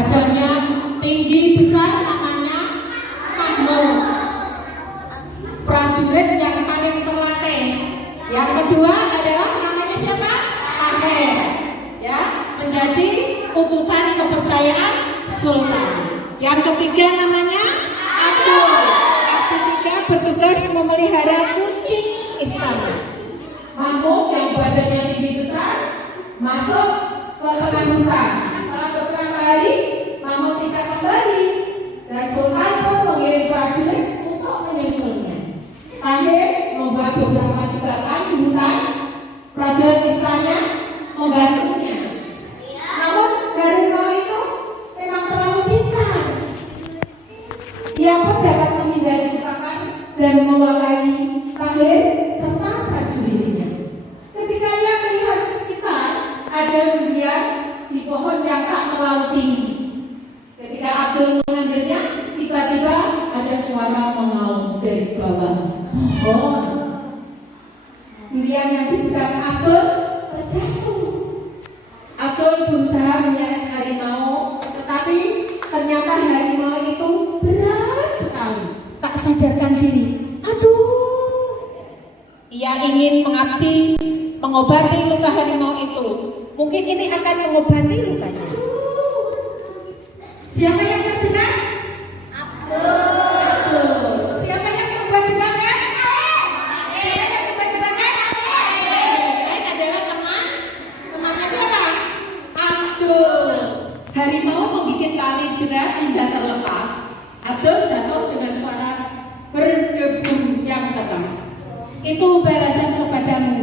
badannya tinggi besar, namanya Mahmud. Prajurit yang paling terlatih. Yang kedua adalah namanya siapa? Tahir. Ya, menjadi utusan kepercayaan Sultan. Yang ketiga namanya Abdul. Ketiga bertugas memelihara kucing istana. Mahmud yang badannya tinggi besar masuk ke tengah hutan. Setelah beberapa hari Mahmud tidak kembali dan Sultan pun mengirim prajurit untuk menyusulnya. Tahir membuat beberapa jebakan di hutan. Prajurit istana membantunya. Namun harimau itu memang terlalu pintar. Dia pun dapat menghindari jebakan dan mewakili Tahir serta prajuritnya. Ketika ia melihat sekitar ada durian di pohon yang tak terlalu tinggi. Ketika Abdul mengambilnya, tiba-tiba ada suara mengaum dari bawah pohon. Durian yang dipegang Abdul terjatuh. Abdul berusaha menyeret harimau, tetapi ternyata harimau itu berat sekali. Tak sadarkan diri. Aduh. Ia ingin mengobati luka harimau itu. Mungkin ini akan mengobati lukanya. Siapa yang terjenak? Abdul. Siapa yang membuat jebakan? Siapa yang membuat jebakan? Yang adalah temannya siapa? Abdul. Harimau membuat tali jerat hingga terlepas. Abdul jatuh dengan suara berdebu yang keras. Itu balasan kepadamu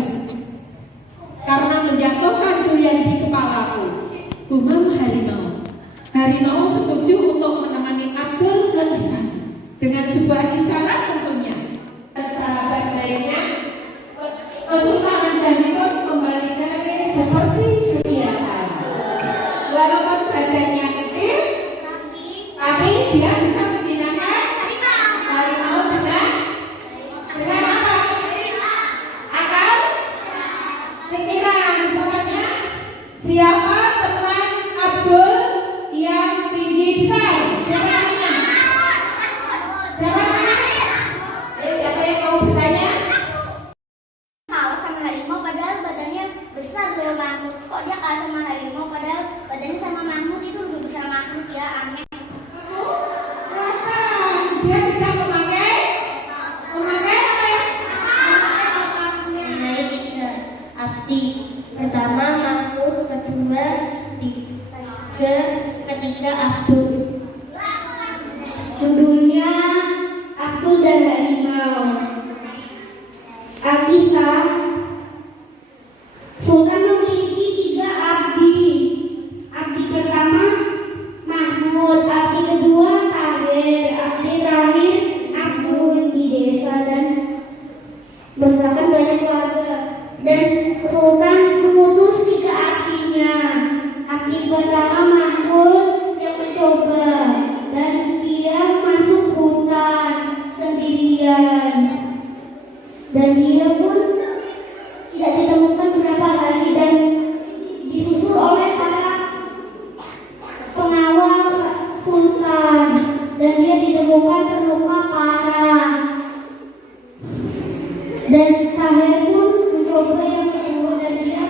karena menjatuhkan durian di kepalaku. Gumam harimau. Harimau setuju untuk menemani Abdul ke istana dengan sebuah isyarat tentunya. Dan sahabat lainnya, Kesultanan Jambi pun kembalikan seperti sedia kala. Walaupun badannya kecil, tapi dia bisa menjinakkan harimau dengan apa? Akal, pikiran. Pokoknya siapa teman Abdul yang tinggi besar? Siapa namanya? Siapa namanya? Siapa yang mau bertanya? Kalah sama harimau padahal badannya besar loh Mahmud. Kok dia kalah sama harimau padahal badannya sama Mahmud itu lebih besar Mahmud ya, aneh. Dia bisa memakai apa ya? Naik tiga abdi. Pertama Mahmud, kedua tiga, ketiga Abdul. Judulnya Abdul dan Harimau. Alkisah. Sultan memiliki tiga abdi. Abdi pertama Mahmud, abdi kedua Tahir, abdi terakhir Abdul di desa dan bersamakan banyak keluarga. Dan Sultan mengutus tiga abdinya. Abdi pertama Mahmud yang mencoba dan dia masuk hutan sendirian. Dan dia pun tidak ditemukan beberapa hari dan disusul oleh para pengawal Sultan dan dia ditemukan terluka parah. Dan Tahir pun mencoba yang kedua dan dia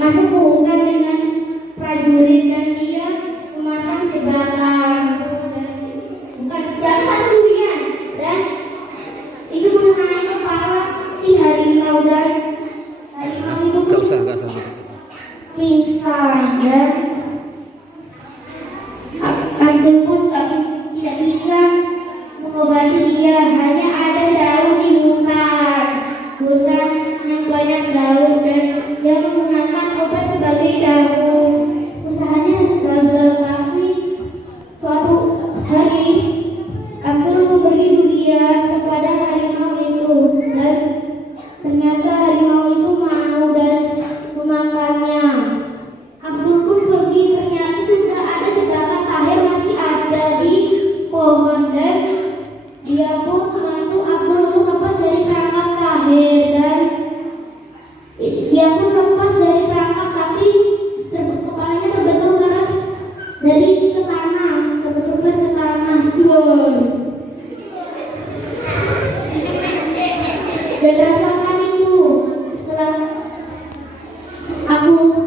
masuk ke hutan dengan prajurit dan dia memasang jebakan. Bukan jebakan durian dan itu mengenai kepala si harimau dan harimau itu pingsan dan Abdul pun tidak bisa mengobati dia. Hanya ada daun di hutan yang banyak daun dan dia menggunakan obat sebagai daun. Usahanya gagal tapi suatu hari Abdul memberi durian kepada harimau itu dan ternyata harimau itu mau dan memakannya. Abdul pun pergi, ternyata sudah ada jebakan Tahir masih ada di pohon dan dia pun Aku